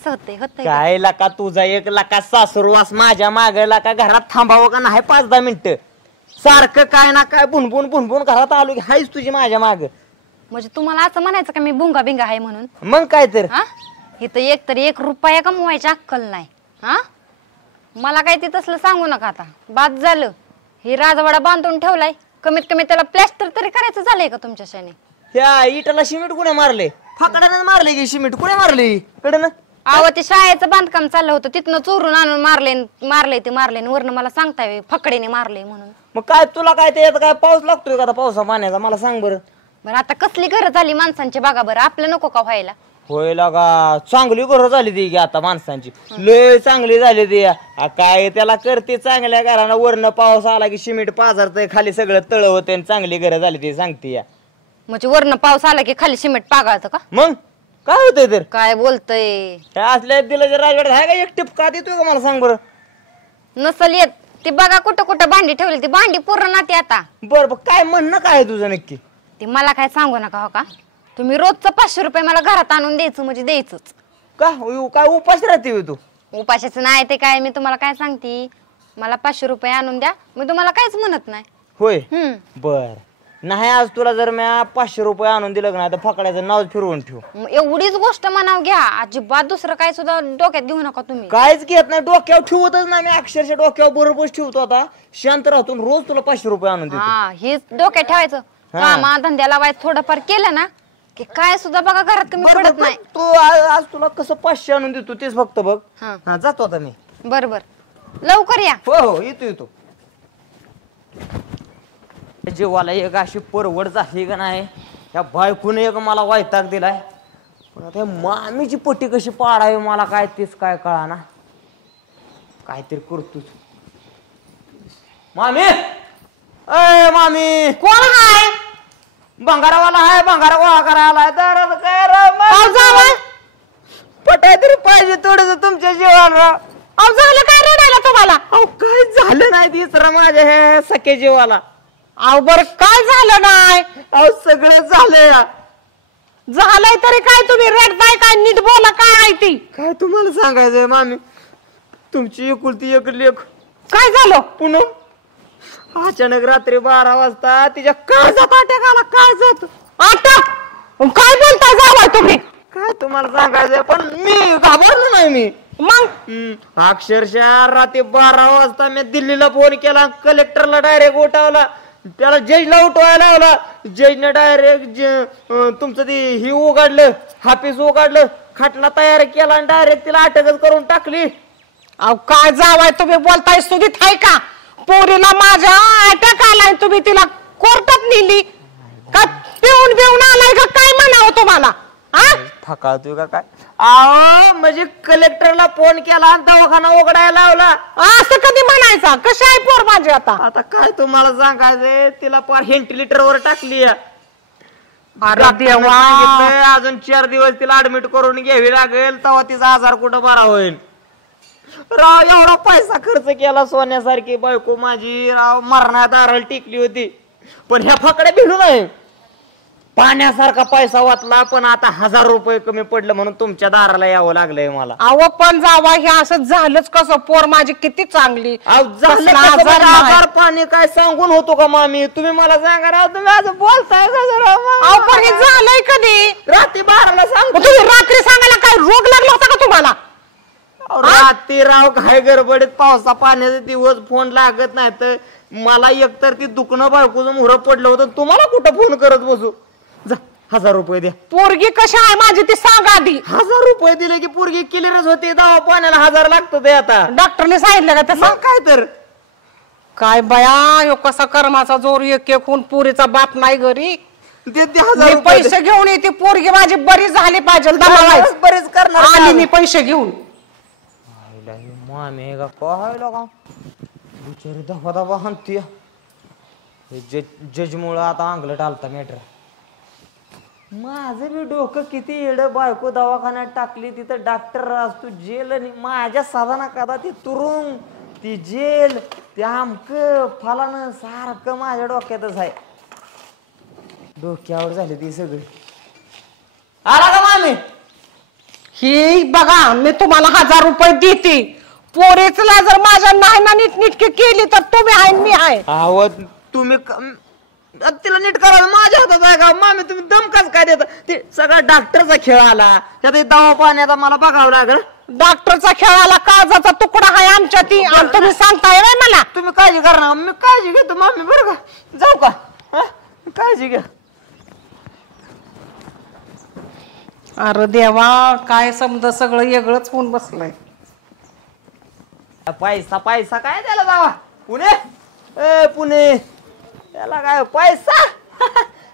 कसं होतंय काय लका तुझा एक लका सासुरवास माझ्या मागे लका घरात थांबावं का नाही 5-10 मिनिटं सारखं काय ना काय बुनबुन बुनबुन घरात आलो की हायच तुझी माझ्या माग. म्हणजे तुम्हाला असं म्हणायचं का मी भुंगा बिंगा आहे म्हणून? मग काय तर इथं एक तरी 1 रुपया कमवायची अक्कल नाही. मला काय ते तसलं सांगू नका आता. बाद झालं. हे राजवाडा बांधून ठेवलाय, कमीत कमी त्याला प्लॅस्टर तरी करायचं झालंय का तुमच्याशाने? ह्या इटाला सिमेंट कुणी मारले? फाकड्यानं मारले की सिमेंट कुणी मारले? कडनं अहो ते शाळेचं बांधकाम चाललं होतं तिथनं चोरून आणून मारले वरनं मला सांगताय फकड्याने मारले म्हणून. मग काय तुला काय ते काय पाऊस लागतोय का पावसा पाण्याचा मला सांग बरं. बरं आता कसली घरं झाली माणसांची बघा बरं, आपलं नको का व्हायला? होय लागा चांगली घरं झाली ती आता माणसांची, लय चांगली झाली ती. काय त्याला करते चांगल्या घरानं, वरनं पाऊस आला की सिमेंट पाजारतय, खाली सगळं तळ होते आणि चांगली घरं झाली ती सांगते या. म्हणजे वरनं पाऊस आला की खाली सिमेंट पागाळतं का? मग काय होतंय तर? काय बोलतय असल्या दिलं राजवाड्यात आहे का एक टिपका देतोय का मला सांग बरं? नसल येत ती बघा कुठं कुठं भांडी ठेवली, ती भांडी पूर्ण ना ती आता. बरं काय म्हणणं काय आहे तुझं नक्की? ती मला काय सांगू नका हो का, तुम्ही रोजचं 500 रुपये मला घरात आणून द्यायचं म्हणजे द्यायचंच का? काय उपास राहते तू? उपाशाचं नाही ते काय, मी तुम्हाला काय सांगते, मला 500 रुपये आणून द्या, मी तुम्हाला काहीच म्हणत नाही. होय बर. नाही आज तुला जर मी 500 रुपये आणून दिलं ना तर फकड्याचं नाव फिरवून ठेव. एवढीच गोष्ट म्हणाव घ्या, अजिबात दुसरं काय सुद्धा डोक्यात घेऊ नका तुम्ही. काहीच घेत नाही, डोक्यावर ठेवतच नाही मी, अक्षरशः डोक्यावर बरोबर ठेवतो. आता शांत राहतो, रोज तुला 500 रुपये आणून देतो. हेच डोक्यात ठेवायचं, कामा धंद्या लावायचं थोडंफार केलं ना की काय सुद्धा बघा घरात कमी पडत नाही. तू आज तुला कसं 500 आणून देतो तेच फक्त बघ. जातो आता मी. बरोबर लवकर या. हो येतो. जेवाला एक अशी परवड झाली का नाही, त्या बायकोने एक मला वैताग दिलाय. पण आता मामीची पट्टी कशी पाडावी मला काय तेच काय कळा ना. काहीतरी करतोच. मामी, अय मामी. कोण आहे? भंगारावाला आहे, भंगारा गोळा करायला पटाय तरी पाहिजे थोडस तुमच्या जीवाला. अहो झालं काय रडायला तुम्हाला? अहो काय झालं नाही तिसरा माझ्या हे सख्या जीवाला. अहो बर काय झालं नाही? अहो सगळं झालंय. झालंय तरी काय तुम्ही रडताय काय? नीट बोला काय आहे ती? काय तुम्हाला सांगायचंय मामी, तुमची एकुलती एक लेक. काय झालं? पुन्हा अचानक रात्री 12 वाजता तिच्या काळजात अटॅक आला. काळजात अटॅक? काय बोलताय जावाय तुम्ही? काय तुम्हाला सांगायचंय, पण मी घाबरलो नाही. मी मग अक्षरशः रात्री 12 वाजता मी दिल्लीला फोन केला, कलेक्टरला डायरेक्ट उठवला, त्याला जजला उठवायला लावला. जजने डायरेक्ट तुमचं ते ही उघडलं, हापीस उघडलं, खटला तयार केला आणि डायरेक्ट तिला अटकच करून टाकली. अहो काय जावाय तुम्ही बोलताय? सुधीत आहे का? पोरीला माझ्या अटॅक आलाय, तुम्ही तिला कोर्टात नेली का? पिऊन आलाय का काय म्हणावं तुम्हाला? फकाळतोय का काय? अहो म्हणजे कलेक्टरला फोन केला आणि दवाखाना उघडायला लावला. असं कधी म्हणायचा? कशी आहे पोर माझी आता? आता काय तुम्हाला सांगायचंय, तिला पार व्हेंटिलेटर वर टाकली. अजून 4 दिवस तिला ऍडमिट करून घ्यावी लागेल, तेव्हा तिचा आजार कुठं बरा होईल. राव एवढा पैसा खर्च केला, सोन्यासारखी बायको माझी राव मरणात दाराला टिकली होती, पण ह्या फकड्या भिडू नाही. पाण्यासारखा पैसा वाचला, पण आता 1000 रुपये कमी पडलं म्हणून तुमच्या दाराला यावं लागलंय मला. अहो पण जावा, हे असं झालंच कसं? पोर माझी किती चांगली. आजार पाणी काय सांगून होतो का मामी? तुम्ही मला सांगा राव, तुम्ही असं बोलताय पण हे झालंय कधी? रात्री 12ला सांगतो. तुम्ही रात्री सांगायला काय रोग लागला होता का तुम्हाला? रात्री राव काय गडबडीत पावसा पाण्याचे दिवस फोन लागत नाही, तर मला एकतर ती दुखणं बायकोचं मुहूर्त पडलं होतं, तुम्हाला कुठं फोन करत बसू. जा 1000 रुपये द्या. पोरगी कशी आहे माझी ती सांगा आधी. 1000 रुपये दिले की पोरगी क्लिअरच होते. दवा पाण्याला 1000 लागतं ते. आता डॉक्टरने सांगितलं का तसं? काय तर काय बया, ह्यो कसा कर्माचा जोर, एक होऊन पुरीचा बाप नाही घरी. पैसे घेऊन येते, पोरगी माझी बरी झाली पाहिजे, बरेच करणार. आली मी पैसे घेऊन. मामी का काय लगा बिचारी दफा दफा हाणती. जज मुळे आता अंगलट आलता मॅटर. माझं बी डोकं किती येड, बायको दवाखान्यात टाकली, तिथं डॉक्टर असतो, जेल, आणि माझ्या साधाना कदा ती तुरुंग, ती जेल, ते आमक फलानं सारखं माझ्या डोक्यातच आहे. डोक्यावर झाली ती सगळी. आला का मामी? ही बघा मी तुम्हाला 1000 रुपये देते. पोरीचला जर माझ्या नाहीना नीटके केली तर तुम्ही आहे मी आहे. अहो तुम्ही तिला नीट करा माझ्या हातात आहे का मामी? तुम्ही दमकाच काय देता? ते सगळा डॉक्टरचा खेळ आला त्यात दवा पाण्याचा मला बघावं लागल. डॉक्टरचा खेळाला काळजाचा तुकडा आहे आमच्या ती आणि तुम्ही सांगताय व्हय मला? तुम्ही काळजी करा मी काळजी घेतो मामी बरं का? जाऊ का? काळजी घ्या. अरे देवा काय समजा सगळं वेगळंच होऊन बसलंय. पैसा पैसा काय त्याला जावा पुणे पुणे त्याला काय पैसा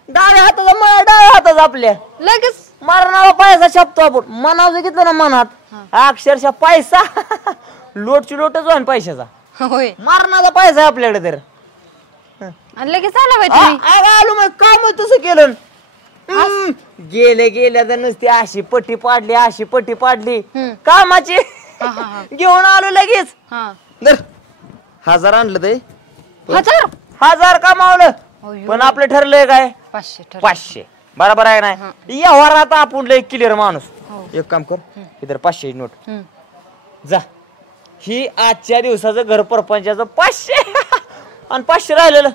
डाव्या हाताचा डाव्या हाताचा आपल्या लगेच मरणाला पैसा छापतो आपण मनाचं घेतलं ना मनात अक्षरशः पैसा लोटची लोटच होईन पैशाचा. होय मरणाचा पैसा आहे आपल्याकडे तर. आणि लगेच आला बाई तुम्ही. आलो मग काम तसं केलं. गेले गेल्या तर नुसती अशी पट्टी पाडली कामाची घेऊन आलो लगेच. दर 1000 आणलं ते 1000 कमावलं. पण आपलं ठरलंय काय 500 बरोबर आहे नाही व्यवहारात आपण लय क्लिअर माणूस. एक काम कर इधर 500 नोट जा. ही आजच्या दिवसाचं घर परपंचाचं 500 आणि 500 राहिलेलं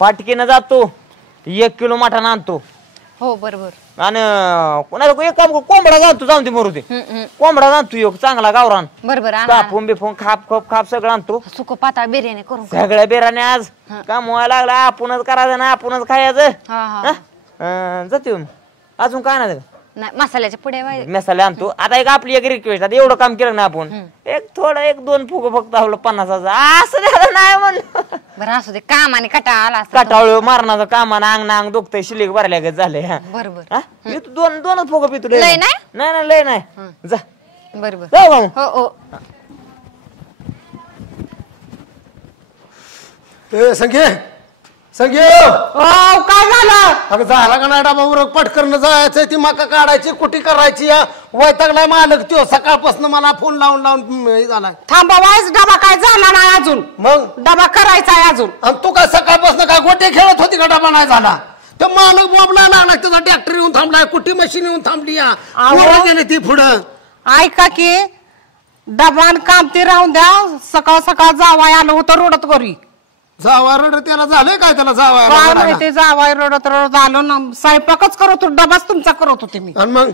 फाटकीनं जातो 1 किलो मटण आणतो. हो बरोबर. आणि कोणाला एक काम कोंबडा जाणतो जाऊन ते मरू दे कोंबडा जाणतो एक चांगला गावरान बरोबर. कापून बिफून खाप सगळं आणतो. सुको पाताळ बिर्याणी करून सगळ्या बेराने आज काम व्हायला लागला आपणच करायचं ना आपणच खायचं. जाते अजून काय नाही मसाल्याच्या पुढे मसाले आणतो. आता एक आपली एक रिक्वेस्ट आता एवढं काम केलं ना आपण एक थोडं 1-2 फुग फक्त आपलं 50 असं द्यायला नाही म्हणलं. बरं असू दे काम आणि कटा आला कटाळू मारणाचं कामानं अंग दुखतंय शिलीक भरल्या झालंय. बरोबर. दोनच फुग पितो लय नाही नाही लय नाही जा बरोबर. जाऊ हो हो संगे संगे काय झालं? अगं झाला का नाही डाबा उरक पटकन जायचंय ती मका काढायची कुठी करायची वैतागलाय मालक त्यो सकाळपासून मला फोन लावून हे झालाय. थांबा वाईस डबा काय झाला नाही अजून. मग डबा करायचा आहे अजून. आणि तू काय सकाळपासून काय गोटे खेळत होती का डबा नाही झाला? तर मालक बोबला लागला त्याचा ट्रॅक्टर येऊन थांबलाय कुठी मशीन येऊन थांबली गेली ती पुढं. ऐका की डबान काम ते राहून द्या. सकाळ सकाळ जावाय आलं होतं रोडत घरी. जावा रड त्याला झालंय काय त्याला काय जावा माहिती जावाय रडत रडत आलो ना स्वयंपाकच करत होतो डबाच तुमचा करत होते मी. आणि मग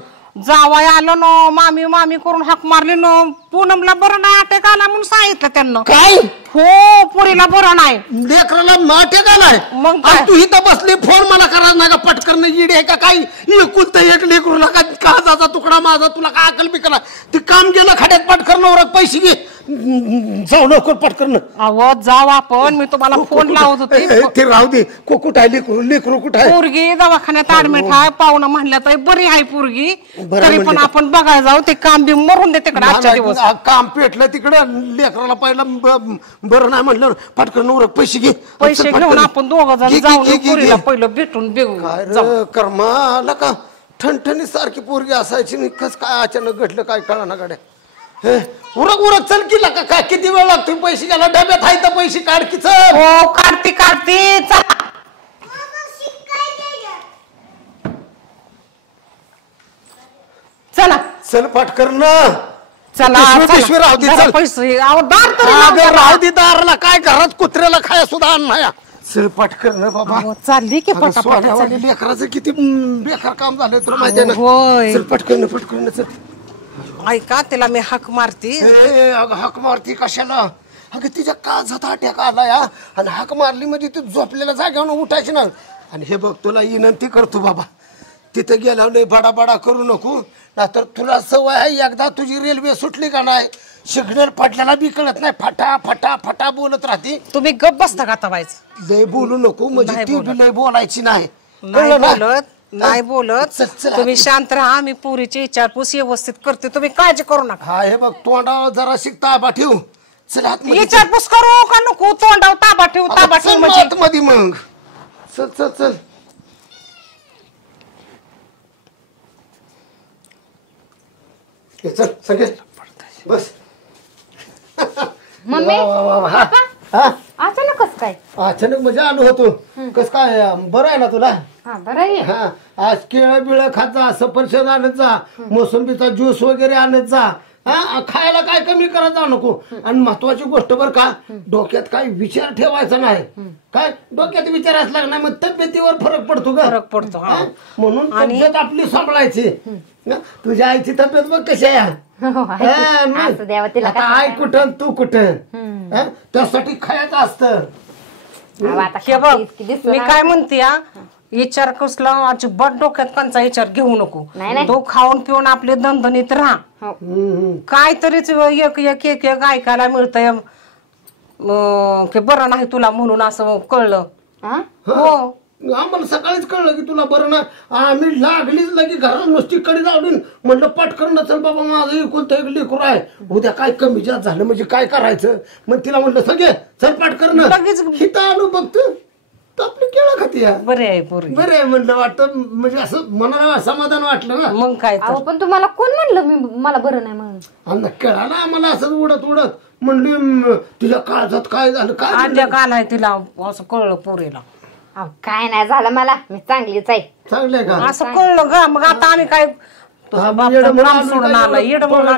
जावाय आलो ना मामी मामी करून हाक मारली ना पूनमला बरं नाही अटॅक आला म्हणून सांगितलं त्यांना. काय हो पुरीला बरं नाही लेकराला माटे गालाय. मग काय? तू इथं बसली फोन मला करा ना का पटकन इडी आहे का काही एकुलता एक लेकरूला का काळजाचा तुकडा माझा तुला काय अकल बिकला ते काम गेलं खाड्यात पटकन ओरख पैसे घे जाऊ लवकर पटकन. अहो जाऊ आपण मी तुम्हाला फोन लावत होते. ते राहू दे कुठं आहे लेकरू लेकरू कुठं आहे? पोरगी दवाखान्यात ऍडमिट आहे पाहुणं म्हणलं तर बरी आहे पोरगी तरी पण आपण बघायला जाऊ ते काम बी मरून दे तिकडे आजच्या दिवस. काम पेटलं तिकडं लेकराला पहिलं बरं नाही म्हटलं पटकन ओरख पैसे घे. पैसे घेऊन आपण दोघं जण जाऊन पोरीला पहिलं भेटून काय कर्मा आला का ठणठणी सारखी पोरगी असायची कस काय अचानक घडलं काय कळा ना गाड्या. उरक उरक चल की का काय किती वेळ लागतो पैसे घ्यायला डब्यात आहे तर पैसे काढ की चल. हो काढते काढते चला चल पटकन ना चला पिशवी राहू दे चल. पैसे अहो दार तरी लावून द्या. राहू दे दारला काय घरात कुत्र्याला खाया सुद्धा नाही. चल पटकन ना बाबा. अहो, चालली की पटापट चालली. लेकराचं किती बेकार काम झालं तुला माहिती आहे ना. होय चल पटकन चल. ऐका तिला मी हाक मारती. अगं हाक मारती कशाला? अगं तिच्या काळजात अटॅक आलाय आणि हाक मारली म्हणजे ती झोपलेल्या जागेवर उठायची ना. आणि हे बघ तुला विनंती करतो बाबा तिथे गेल्यावर लय बडा करू नको नाहीतर तुला सवय आहे एकदा तुझी रेल्वे सुटली का नाही सिग्नल पडल्याला बी कळत नाही फटा फटा फटा बोलत राहते. तुम्ही गप बसता का तवायच? लय बोलू नको म्हणजे ती बी लय बोलायची नाही. नाही बोलत तुम्ही शांत राहा. मी पुरीची विचारपूस व्यवस्थित करते तुम्ही काळजी करू नका. हा हे बघ तोंडावर जरा शिकता आबा ठेव. चल आतमध्ये विचारपूस करू का नको? तोंडाव ताबा ठेवू ताबा ठेवू म्हणजे आतमध्ये मग चल चल सगळे बस. मम्मी वा. अचानकच काय? अचानक म्हणजे आलो होतो. कस काय बरं आहे ना तुला? हा बरं आहे. हा आज केळं बिळं खात जा, सफरचंद आणत जा, मोसंबीचा ज्यूस वगैरे आणत जा. हा खायला काय कमी करत जाऊ नको. आणि महत्वाची गोष्ट बर का, डोक्यात काही विचार ठेवायचा नाही. काय डोक्यात विचार असला नाही मग तब्येतीवर फरक पडतो का? फरक पडतो. हा. म्हणून तब्येत आपली सांभाळायची. तुझ्या आईची तब्येत बघ कशी आहे. हो, असं द्यावं तिला आता आई कुठं तू कुठं, त्यासाठी खायचं असतं. हे बघ मी काय म्हणते, विचार कसला अजिबात डोक्यात कोणचा विचार घेऊ नको. तो खाऊन पिऊन आपले दणदणीत राहा. काहीतरीच एक एक एक एक ऐकायला मिळतंय की बरं नाही तुला म्हणून असं कळलं. हो आम्हाला सकाळीच कळलं की तुला बरं ना. आम्ही लागलीच लगी घरात नुसती कडी लावली. म्हणलं पटकन चल बाबा माझं कोणतं एक लेकरू आहे, उद्या काय कमी जास्त झालं म्हणजे काय करायचं. मग तिला म्हटलं सगळे चल पटकन लगेच हिता आलो बघतो आपली केळं खाती. बरे आहे पोरी, बरे आहे म्हणलं. वाटतं म्हणजे असं मनाला समाधान वाटलं ना. मग काय तर. पण तुम्हाला कोण म्हणलं मी मला बरं नाही म्हणून? आणि कळालं आम्हाला असं उडत उडत. म्हणली तुझ्या काळजात काय झालं काय आद्या काल तिला असं कळलं पोरीला. काय नाही झालं मला, मी चांगलीच आहे. चांगलंय का असं कळलं का? मग आता आम्ही काय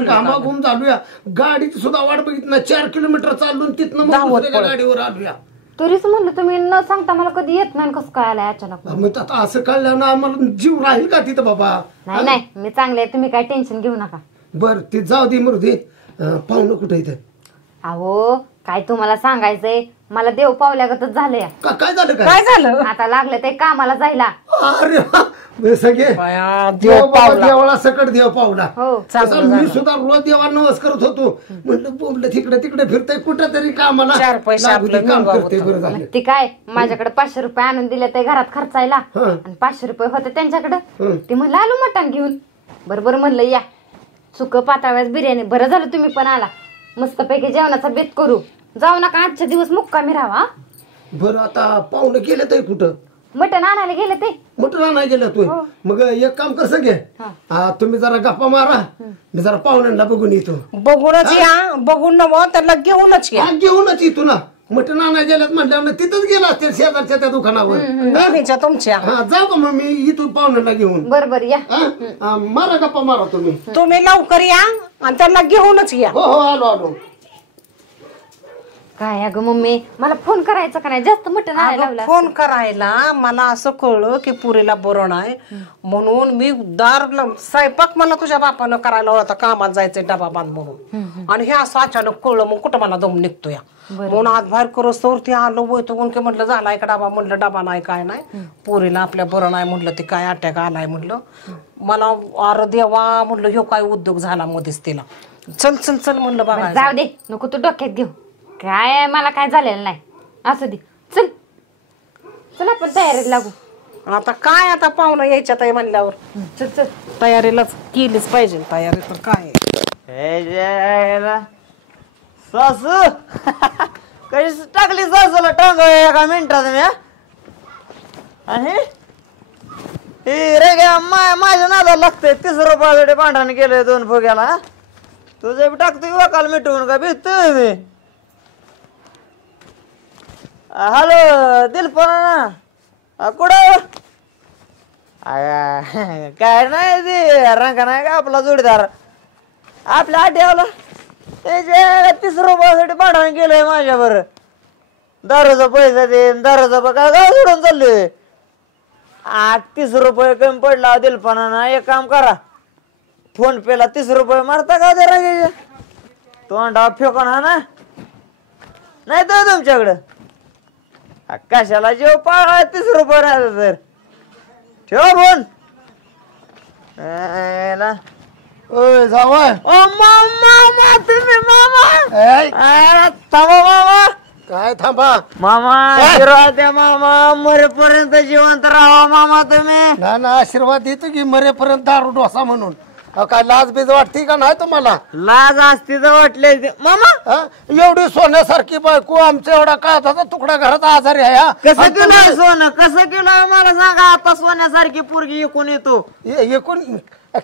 घामाघूम चालूया. गाडीची सुद्धा वाट बघितली 4 किलोमीटर चालून तिथनं मग गाडीवर आलूया. तरीच म्हणलं तुम्ही न सांगता मला कधी येत नाही, कसं काय आलाय अचानक? मग आता असं कळलं ना आम्हाला जीव राहील का तिथं बाबा? नाही नाही मी चांगले, तुम्ही काय टेन्शन घेऊ नका. बर ते जाऊ दे मरुदे. पाहुणं कुठं इथं? अहो काय तुम्हाला सांगायचंय, मला देव पावल्यागतच झालंय. काय झालं? काय झालं? आता लागलं ते कामाला जायला. अरे सगळे देवाला सकट देव पावला. मी सुद्धा रोज देवाला नवस करत होतो. म्हटलं बोंबलं तिकडे तिकडे फिरतय कुठं तरी कामाला 4 पैसे आपलं काम करते. बरं झालं ती काय माझ्याकडे 500 रुपये आणून दिले ते घरात खर्चायला, आणि 500 रुपये होते त्यांच्याकडे. ते म्हणलं आलो मटण घेऊन. बरोबर म्हणलं या सुक पाताळ्याच बिर्याणी. बरं झालं तुम्ही पण आला, मस्तपैकी जेवणाचा बेत करू. जाऊ नका आजच्या दिवस मुक्कामी राहा. बरं आता पाहुणं गेलं तर कुठं? मटण आणायला गेले ते. मटण आणायला गेलं तू? मग एक काम कर सगळे, तुम्ही जरा गप्पा मारा, मी जरा पाहुण्यांना बघून येतो. बघूनच या, बघून नव त्याला घेऊनच या. घेऊनच येतो ना. मटण आणायला गेल्यात म्हटल्यावर तिथंच गेला असतील शेजारच्या त्या दुकानावर. तुमच्या जाऊ का मग मी इथून पाहुण्यांना घेऊन? बरोबर या. मारा गप्पा मारा तुम्ही लवकर या आणि त्यांना घेऊनच या. हो हो आलो आलो. काय अगं मम्मी मला फोन करायचा का नाही? जास्त मटण आणायला लावला. फोन करायला मला असं कळलं की पुरीला बरं नाही म्हणून मी दार स्वयंपाक मला तुझ्या बापानं करायला होता, कामात जायचंय डबा बांध म्हणून. आणि हे असं अचानक कळलं, मग कुठं मला दम निघतो या म्हणून हात बाहेर करू ती आलो बोलतो कोण की म्हटलं झालाय का डबा? म्हटलं डबा नाही काय नाही, पोरीला आपल्या बरं नाही म्हटलं, ते काय अटॅक आलाय म्हटलं. मला अरे देवा म्हटलं ह्यो काय उद्योग झाला मध्येच तिला. चल चल चल म्हणलं बघा. जाऊ दे नको तू डोक्यात घेऊ, काय मला काय झालेलं नाही. असू दे चल चल आपण तयारीत लागू. आता काय आता पाहुणं यायच्यात आहे म्हणल्यावर चल चल तयारीलाच केलीच पाहिजे. तयारी तर काय सासू कशी टाकली सासूला टांग एका मिनिटात मी. आणि रे माझ्या नादाला लागतंय. 30 रुपयासाठी भांडण केलंय 2 फुग्याला. तुझे बी टाकतोय काल मिटवून का भेटतोय मी. हॅलो दिलपना कुठं? काय नाही ते रंगा नाही का आपला जोडीदार आपल्या आठवला त्याच्या 30 रुपयासाठी भांडण केलंय माझ्यावर. दारूचा पैसा दे दारूचा काय काय सोडून चाललोय. 30 रुपये कमी पडला दिलपना. एक काम करा, फोन पेला 30 रुपये मारता का जरा घ्यायच्या तोंडा फेकून हा ना. नाही तर तुमच्याकडं कशाला जेव पाळा 30 रुपये राहत तर ठेवा फोन. जावय मामा तुम्ही मामा थांबा मामा. काय थांबा मामा आशीर्वाद द्या मामा. मरेपर्यंत जिवंत राहा मामा तुम्ही. ना आशीर्वाद देतो की मरेपर्यंत दारू डोसा म्हणून. काय लाज बीज वाटते का नाही तुम्हाला? लाज असती तर वाटले मामा. एवढी सोन्यासारखी बायको आमच्या एवढा काळाचा तुकडा घरात आजारी आहे. कसं केलं सोनं कसं केलं मला सांगा. आता सोन्यासारखी पोरगी एकूण येतो. एकूण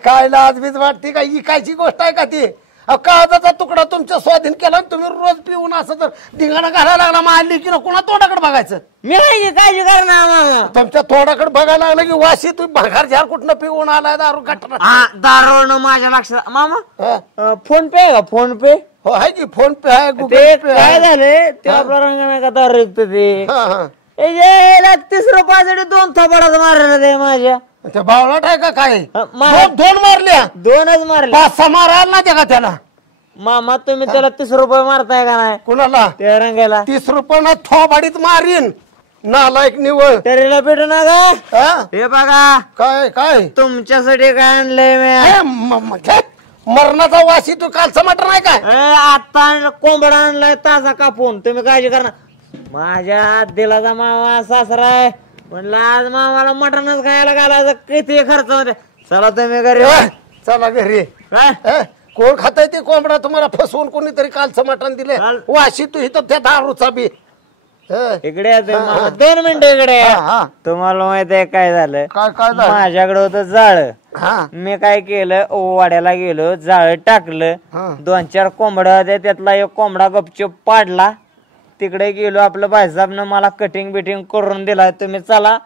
काय लाज बीज वाटते का? इकायची गोष्ट आहे का ती? काळजाचा तुकडा तुमच्या स्वाधीन केला आणि तुम्ही रोज पिऊन असं जर धिंगाणा घालायला लागला मारली की कुणा तोंडाकडे बघायचं. मी नाही काळजी करणार मामा. तुमच्या तोंडाकडे बघायला लागलं की वाशी तुम्ही भंगार झार कुठनं पिऊन आलाय दारू गटरा. हा दारोनं माझ्या लक्षात मामा फोन पे आहे का फोन पे. हो आहे की फोन पे आहे ते गुगल पे काय आहे. झाले ते आपला रंगाने का दारू विकत ते हा, हा. 30 रुपयासाठी 2 थोबाडाच मारले ते माझ्या. ते बावळाट आहे का काय मा- दोन मारल्या 2च मारले. 5-6 मारायला ना का त्याला. मामा तुम्ही त्याला 30 रुपये मारताय का नाही कुणाला त्या रंगाला. 30 रुपयानं थोबाडीत मारीन नालायक निवळ. तरीला भेटू नका. हा? हे बघा काय काय तुमच्यासाठी काय आणलंय मी. मरणाचा वाशी तू कालचं मटण आहे काय. आता कोंबडा आणलाय ताजा कापून. तुम्ही काळजी करा. माझ्या दिलाचा मामा सासरा आहे म्हणलं आज मामाला मटणच खायला घालायचं किती खर्च होते. चला तुम्ही घरी. चला घरी. काय कोण खाताय ते कोंबडा तुम्हाला फसवून कोणीतरी कालचं मटण दिले वाशी तू इथं त्या दारूचा बी. इकडे या तुम्ही मामा. 2 मिनिटं इकडे या. तुम्हाला माहित आहे काय झालं. काय काय झालं? माझ्याकडे होतं जाळ. हा मी काय केलं वाड्याला गेलो जाळ टाकलं. 2-4 कोंबड्या होत्या त्यातला एक कोंबडा गपचूप पाडला. तिकडे गेलो आपलं भाईसाहेबनं मला कटिंग बिटिंग करून दिला. तुम्ही चला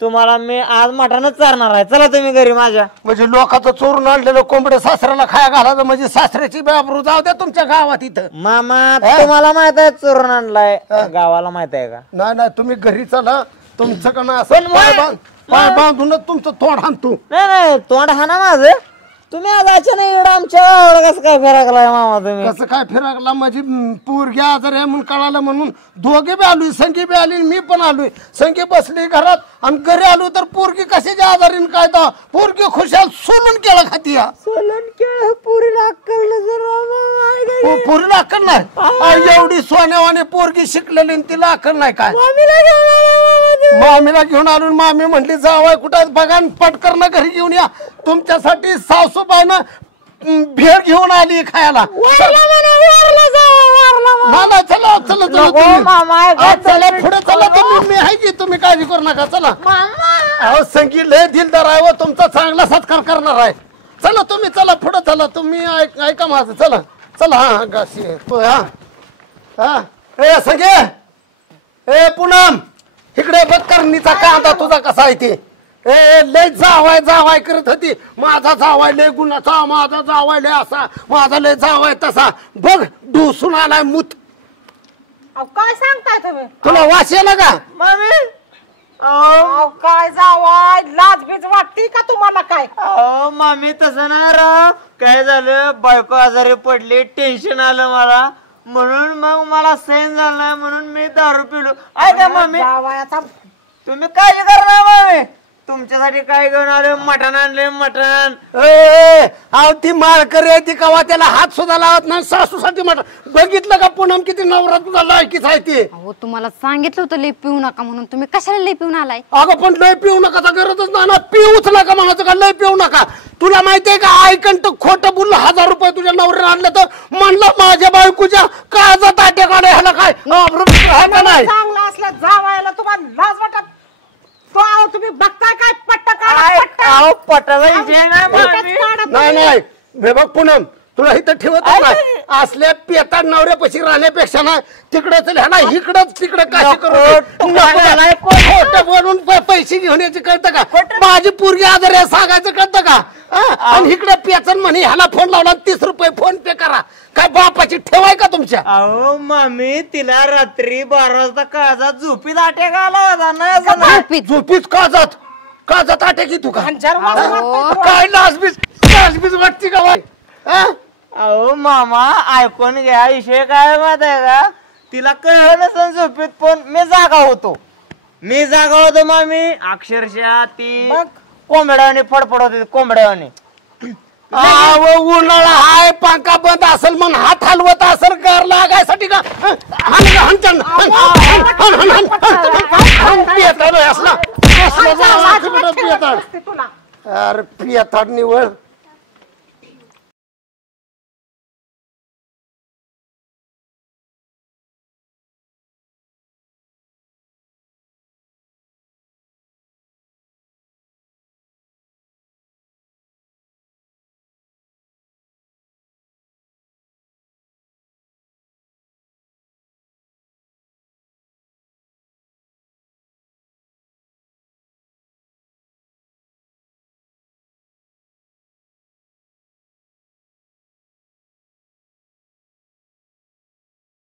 तुम्हाला मी आज मटणच चारणार आहे. चला तुम्ही घरी माझ्या. म्हणजे लोकांचं चोरून आणलेलं कोंबडे सासऱ्याला खाया घालायचं म्हणजे सासऱ्याची बाबरू जाऊ द्या तुमच्या गावात इथं. मामा तुम्हाला माहित आहे चोरून आणलाय गावाला माहित आहे का. नाही नाही तुम्ही घरी चला. तुमचं का नाही असं पाय बांधूनच तुमचं तोंड हाणतो. नाही तोंड हा ना माझं. तुम्ही आज अचानक एवढं आमच्या गावाला कसं काय फिराकलाय मामा तुम्ही. कसं काय फिराकला माझी पोरगी आजार आहे म्हणून कळालं म्हणून दोघे बी आलोय. संगी बी आली मी पण आलोय. संगी बसली घरात आणि घरी आलो तर पोरगी कशाच्या आजारीन काय तर पोरगी खुशाल सोलून केला खाती. पुरीला अक्कल पोरीला अक्कल नाही. एवढी सोन्यावाने पोरगी शिकलेली आणि तिला अक्कल नाही काय. मामीला घेऊन आलो. मामी म्हटली जावाय कुठं बघा पटकर ना घरी घेऊन या. तुमच्यासाठी सासूबाईनं भेळ घेऊन आली खायला. चला चला चला पुढे चला तुम्ही. मी आहे की तुम्ही काळजी करू नका. चला अहो संगी लय दिलदार आहे व तुमचा चांगला सत्कार करणार आहे. चला तुम्ही चला पुढे चला. तुम्ही ऐका माझं. चला चला. हा गाशी हा हा ए संगे ए पूनम इकडे बघ. करणीचा कांदा तुझा कसा आहे ते. ए लय जावाय करत होती. माझा जावाय लय गुणाचा. माझा जावाय लय असा. माझा लय जावाय तसा. बघ ढोसून आलाय मूत. काय सांगताय तुम्ही. तुला वास येला का मामी. काय जावाय लाज बीज वाटती का तुम्हाला काय. मामी तसं नाही राव. काय झालं बायको आजारी पडली. टेन्शन आलं मला म्हणून मग मला सहन झालं नाही म्हणून मी दारू पिलो. ऐका मामी जावायाचा तुम्ही काळजी करणार मामी. तुमच्यासाठी काय घेऊन आले. मटण आणले मटण. अहो ती माळकरी आहे ती कवा त्याला हात सुद्धा लावत नाही. सासूसाठी मटण बघितलं का पूनम किती नवरा तुझा लायकीच आहे ते. अहो तुम्हाला सांगितलं होतं लई पिऊ नका म्हणून. तुम्ही कशाला लई पिऊन आलाय. अगं पण लय पिऊ नका गरजच नाही ना. पिऊच नका म्हणायचं का लय पिऊ नका. तुला माहितीये का ऐकंट खोटं बोललं. 1000 रुपये तुझ्या नवऱ्याने आणलं तर म्हणलं माझ्या बायकोच्या काळजात ताट्या काढे ह्याला काय नाही. चांगला असलं जावायला तुम्हाला लाज वाटत. तो तुम्ही बघताय काय पट्टा काढा पटा नाही नाही हे बघ पूनम तुला इथं ठेवत नाही. असल्या पेता नवऱ्यापाशी राहण्यापेक्षा ना तिकडे चल ह्याला इकडं तिकडे काय करू. खोटं बोलून पैसे घेऊन यायचे कळतं का. माझी पोरगी आजारी आहे सांगायचं कळतं का. आणि इकडे पेचन म्हणे ह्याला फोन लावला 30 रुपये फोन पे करा. काय बापाची ठेवाय का तुमच्या. अहो मामी तिला रात्री 12 वाजता काळजात झोपीत अटॅक आला होता ना. झोपीच काजात आटे की तू का अहो. काय लाजबीज वाटते का बाई. अहो मामा ऐकून घ्या. विषय काय माहित आहे का. तिला कळलं नसेल झोपीत पण मी जागा होतो मामी. अक्षरशः ती कोंबड्याने फडफड होती. कोंबड्याने उन्हाळा हाय पंखा बंद असेल म्हणून हात हलवत असेल कर लागायसाठी का. अरे पियताड निवळ